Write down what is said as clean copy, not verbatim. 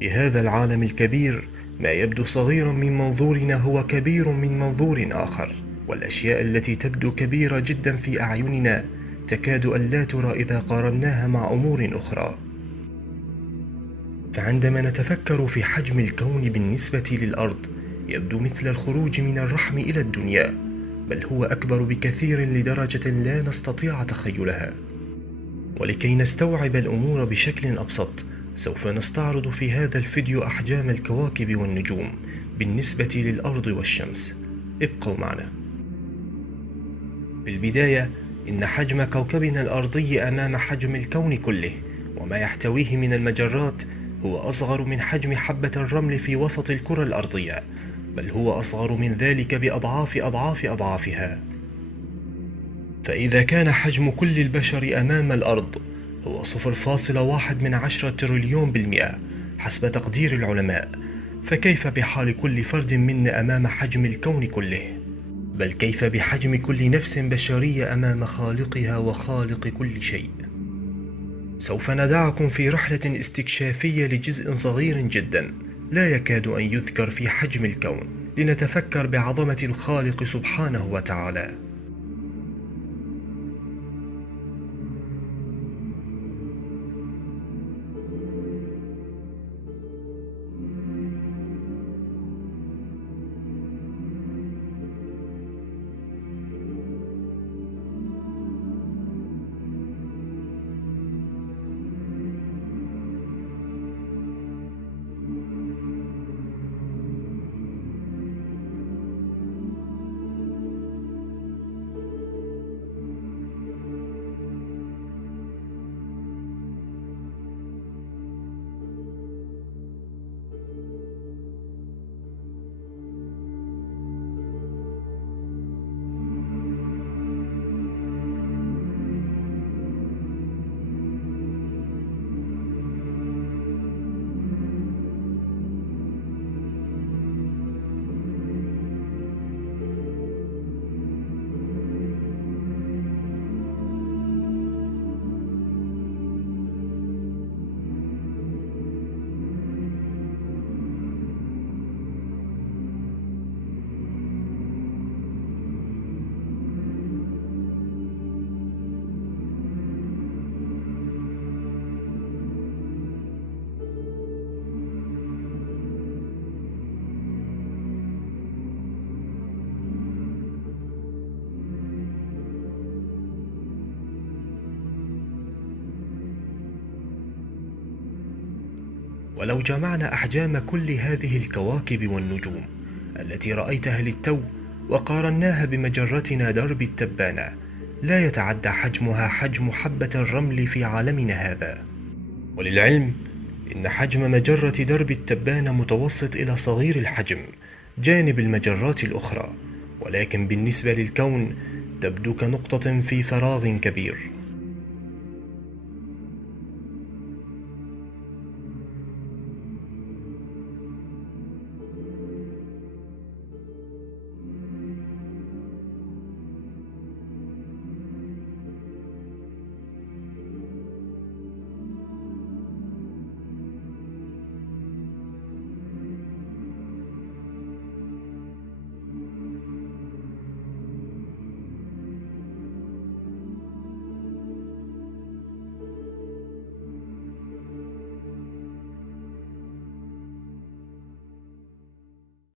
في هذا العالم الكبير، ما يبدو صغيرا من منظورنا هو كبير من منظور آخر، والأشياء التي تبدو كبيرة جدا في أعيننا تكاد أن لا ترى إذا قارناها مع أمور أخرى. فعندما نتفكر في حجم الكون بالنسبة للأرض، يبدو مثل الخروج من الرحم إلى الدنيا، بل هو أكبر بكثير لدرجة لا نستطيع تخيلها. ولكي نستوعب الأمور بشكل أبسط، سوف نستعرض في هذا الفيديو أحجام الكواكب والنجوم بالنسبة للأرض والشمس. ابقوا معنا. في البداية، إن حجم كوكبنا الأرضي أمام حجم الكون كله وما يحتويه من المجرات هو أصغر من حجم حبة الرمل في وسط الكرة الأرضية، بل هو أصغر من ذلك بأضعاف أضعاف أضعافها. فإذا كان حجم كل البشر أمام الأرض هو 0.1 تريليون بالمئة حسب تقدير العلماء، فكيف بحال كل فرد منا أمام حجم الكون كله؟ بل كيف بحجم كل نفس بشرية أمام خالقها وخالق كل شيء؟ سوف ندعكم في رحلة استكشافية لجزء صغير جدا لا يكاد أن يذكر في حجم الكون، لنتفكر بعظمة الخالق سبحانه وتعالى. ولو جمعنا أحجام كل هذه الكواكب والنجوم التي رأيتها للتو وقارناها بمجرتنا درب التبانة، لا يتعدى حجمها حجم حبة الرمل في عالمنا هذا. وللعلم، إن حجم مجرة درب التبانة متوسط إلى صغير الحجم جانب المجرات الأخرى، ولكن بالنسبة للكون تبدو كنقطة في فراغ كبير.